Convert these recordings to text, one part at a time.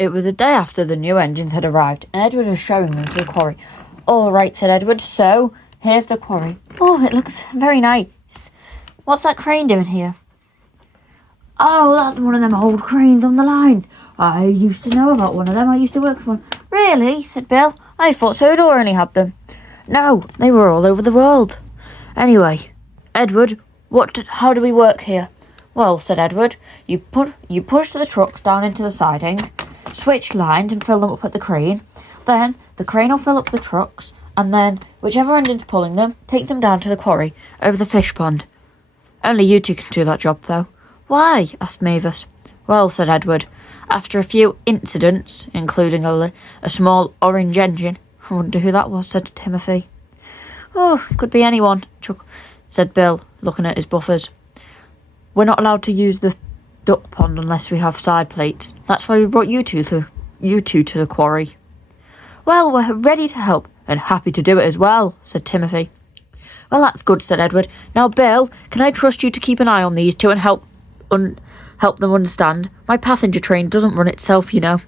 It was the day after the new engines had arrived, and Edward was showing them to the quarry. "All right," said Edward, "so here's the quarry." "Oh, it looks very nice. What's that crane doing here?" "Oh, that's one of them old cranes on the line. I used to know about one of them. I used to work for one." "Really?" said Bill. "I thought Sodor only had them." "No, they were all over the world. Anyway, Edward, how do we work here?" "Well," said Edward, you push the trucks down into the siding, switch lines and fill them up at the crane. Then the crane will fill up the trucks, and then whichever engine's pulling them takes them down to the quarry over the fish pond. Only you two can do that job, though." "Why?" asked Mavis. "Well," said Edward, "after a few incidents, including a small orange engine—" "I wonder who that was," said Timothy. "Oh, it could be anyone," said Bill, looking at his buffers. "We're not allowed to use the duck pond unless we have side plates. That's why we brought you two to the quarry." "Well, we're ready to help, and happy to do it as well," said Timothy. "Well, that's good," said Edward. "Now, Bill, can I trust you to keep an eye on these two and help them understand? My passenger train doesn't run itself, you know."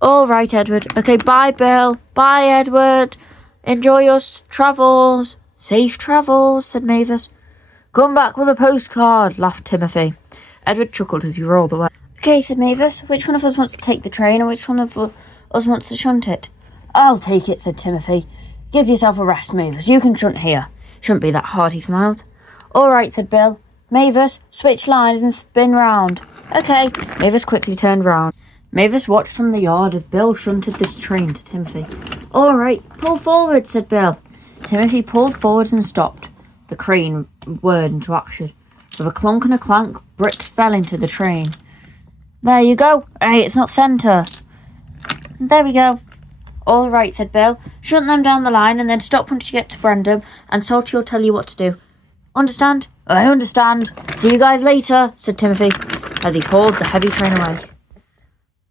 "All right, Edward. Okay, bye, Bill. Bye, Edward. Enjoy your travels." "Safe travels," said Mavis. "Come back with a postcard," laughed Timothy. Edward chuckled as he rolled away. "Okay," said Mavis. "Which one of us wants to take the train and which one of us wants to shunt it?" "I'll take it," said Timothy. "Give yourself a rest, Mavis. You can shunt here." "Shouldn't be that hard," he smiled. "All right," said Bill. "Mavis, switch lines and spin round." "Okay." Mavis quickly turned round. Mavis watched from the yard as Bill shunted this train to Timothy. "All right, pull forward," said Bill. Timothy pulled forwards and stopped. The crane whirred into action. With a clunk and a clank, bricks fell into the train. "There you go." "Hey, it's not centre." "There we go." "All right," said Bill. "Shunt them down the line and then stop once you get to Brandon, and Salty will tell you what to do. Understand?" "I understand. See you guys later," said Timothy, as he hauled the heavy train away.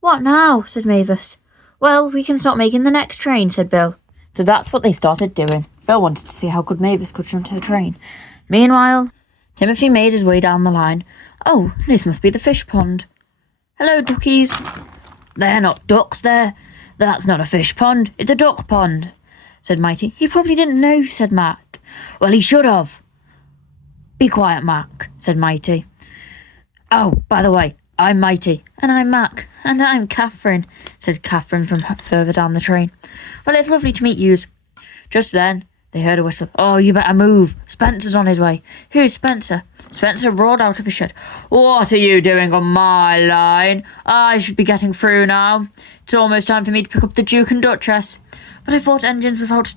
"What now?" said Mavis. "Well, we can start making the next train," said Bill. So that's what they started doing. Bill wanted to see how good Mavis could shunt her train. Meanwhile, Timothy made his way down the line. "Oh, this must be the fish pond." "Hello, duckies." "They're not ducks, that's not a fish pond, it's a duck pond," said Mighty. "He probably didn't know," said Mac. "Well, he should have." "Be quiet, Mac," said Mighty. "Oh, by the way, I'm Mighty." "And I'm Mac." "And I'm Catherine," said Catherine from further down the train. "Well, it's lovely to meet yous." Just then, they heard a whistle. "Oh, you better move. Spencer's on his way." "Who's Spencer?" Spencer roared out of his shed. "What are you doing on my line? I should be getting through now. It's almost time for me to pick up the Duke and Duchess." "But I thought engines without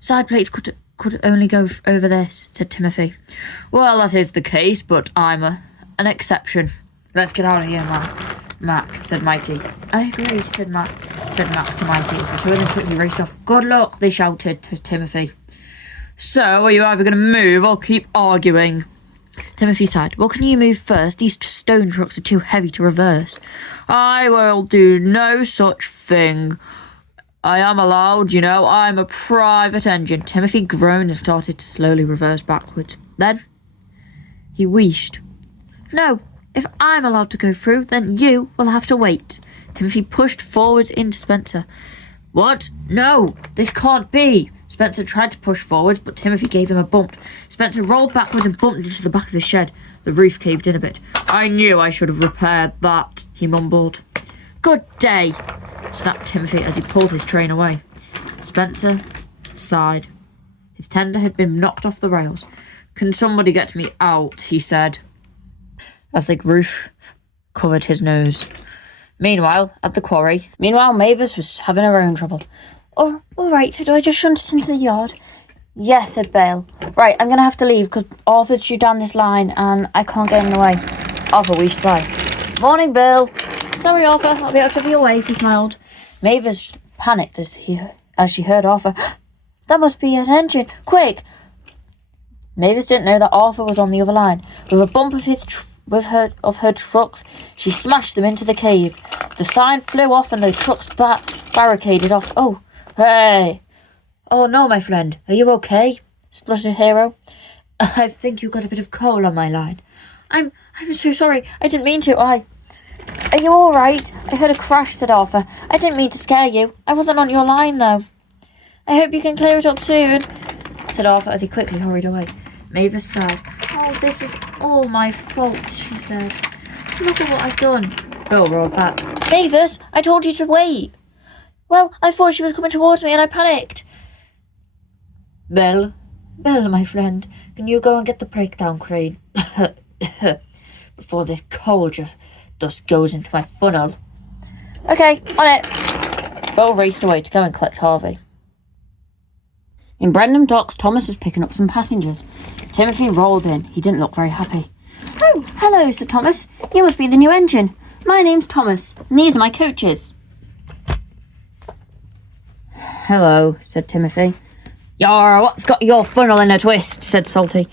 side plates could only go over this," said Timothy. "Well, that is the case, but I'm an exception. Let's get out of here, Mac," said Mighty. "I agree," said Mac to Mighty as the two of them quickly raced off. "Good luck," they shouted to Timothy. "So, are you either going to move or keep arguing?" Timothy sighed. "Well, can you move first? These stone trucks are too heavy to reverse." "I will do no such thing. I am allowed, you know. I'm a private engine." Timothy groaned and started to slowly reverse backwards. Then he wheezed. "No, if I'm allowed to go through, then you will have to wait." Timothy pushed forwards into Spencer. "What? No, this can't be." Spencer tried to push forwards, but Timothy gave him a bump. Spencer rolled backwards and bumped into the back of his shed. The roof caved in a bit. "I knew I should have repaired that," he mumbled. "Good day," snapped Timothy as he pulled his train away. Spencer sighed. His tender had been knocked off the rails. "Can somebody get me out?" he said, as the roof covered his nose. Meanwhile, at the quarry, Mavis was having her own trouble. "Oh, all right, so do I just shunt it into the yard?" "Yes," said Bale. "Right, I'm going to have to leave because Arthur's due down this line and I can't get in the way." Arthur wheezed by. "Morning, Bill." "Sorry, Arthur, I'll be out of your way," he smiled. Mavis panicked as she heard Arthur. "That must be an engine. Quick!" Mavis didn't know that Arthur was on the other line. With a bump of her trucks, she smashed them into the cave. The sign flew off and the trucks barricaded off. "Oh, hey!" "Oh no, my friend, are you okay?" spluttered Hero. "I think you got a bit of coal on my line." I'm so sorry, I didn't mean to. Are you all right? I heard a crash, said Arthur. I didn't mean to scare you. I wasn't on your line, though. I hope you can clear it up soon, said Arthur as he quickly hurried away. Mavis sighed. Oh, this is all my fault, she said. Look at what I've done. Bill roared back. Mavis, I told you to wait. Well, I thought she was coming towards me and I panicked. Bill, my friend, can you go and get the breakdown crane? Before this coal dust goes into my funnel. Okay, on it. Bill raced away to go and collect Harvey. In Brendam Docks, Thomas was picking up some passengers. Timothy rolled in. He didn't look very happy. Oh, hello, said Thomas. You must be the new engine. My name's Thomas, and these are my coaches. Hello, said Timothy. Yar, what's got your funnel in a twist, said Salty.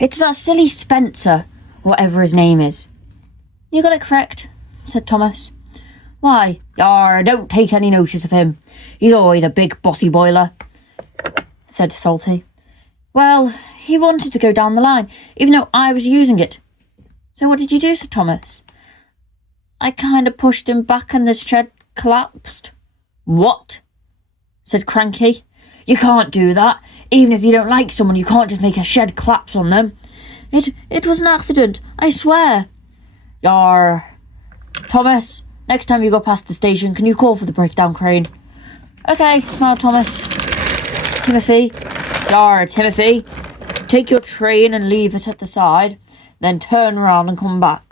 It's that silly Spencer, whatever his name is. You got it correct, said Thomas. Why? Yar, don't take any notice of him. He's always a big bossy boiler, said Salty. Well, he wanted to go down the line, even though I was using it. So what did you do, said Thomas? I kind of pushed him back and the shed collapsed. What? Said Cranky. You can't do that. Even if you don't like someone, you can't just make a shed collapse on them. It was an accident, I swear. Yar. Thomas, next time you go past the station, can you call for the breakdown crane? Okay, smiled Thomas. Timothy. Yar, Timothy. Take your train and leave it at the side, then turn around and come back.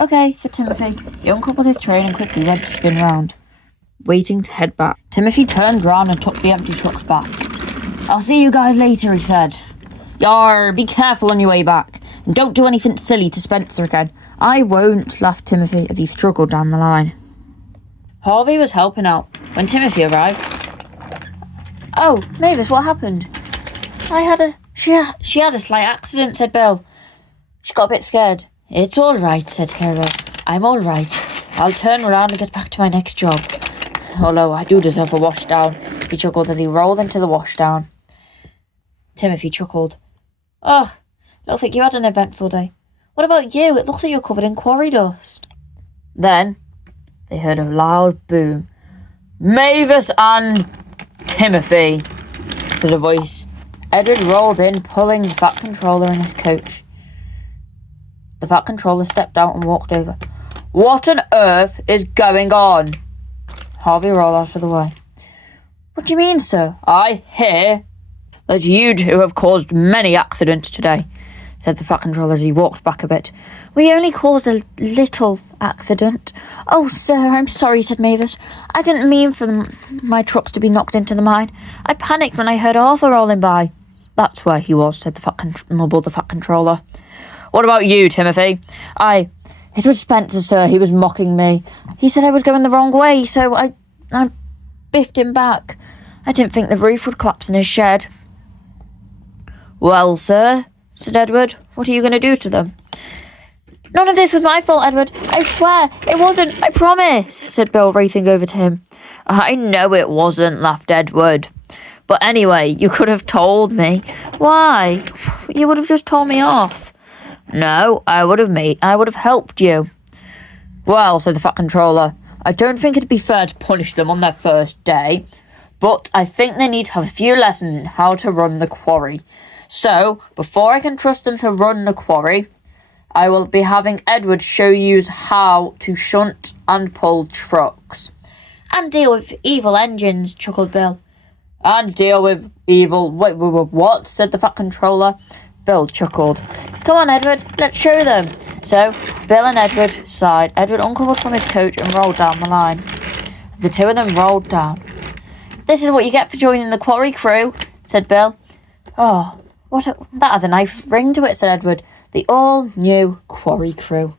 Okay, said Timothy. He uncoupled his train and quickly went to spin round, waiting to head back. Timothy turned round and took the empty trucks back. I'll see you guys later, he said. Yar, be careful on your way back, and don't do anything silly to Spencer again. I won't, laughed Timothy as he struggled down the line. Harvey was helping out when Timothy arrived. Oh, Mavis, what happened? She had a slight accident, said Bill. She got a bit scared. It's all right, said Hero. I'm all right. I'll turn around and get back to my next job. Although I do deserve a washdown, he chuckled as he rolled into the washdown. Timothy chuckled. Oh, looks like you had an eventful day. What about you? It looks like you're covered in quarry dust. Then they heard a loud boom. Mavis and Timothy, said a voice. Edward rolled in, pulling the Fat Controller in his coach. The Fat Controller stepped out and walked over. What on earth is going on? Harvey rolled out of the way. What do you mean, sir? I hear that you two have caused many accidents today, said the Fat Controller as he walked back a bit. We only caused a little accident. Oh, sir, I'm sorry, said Mavis. I didn't mean for my trucks to be knocked into the mine. I panicked when I heard Arthur rolling by. That's where he was, said mumbled the Fat Controller. What about you, Timothy? It was Spencer, sir. He was mocking me. He said I was going the wrong way, so I biffed him back. I didn't think the roof would collapse in his shed. Well, sir, said Edward, what are you going to do to them? None of this was my fault, Edward. I swear, it wasn't. I promise, said Bill, racing over to him. I know it wasn't, laughed Edward. But anyway, you could have told me. Why? You would have just told me off. No, I would have helped you. Well, said the Fat Controller, I don't think it'd be fair to punish them on their first day, but I think they need to have a few lessons in how to run the quarry. So, before I can trust them to run the quarry, I will be having Edward show you how to shunt and pull trucks. And deal with evil engines, chuckled Bill. And deal with evil... Wait, what? Said the Fat Controller. Bill chuckled. Come on, Edward, let's show them. So, Bill and Edward sighed. Edward uncoupled from his coach and rolled down the line. The two of them rolled down. This is what you get for joining the quarry crew, said Bill. Oh, that has a nice ring to it, said Edward. The all-new quarry crew.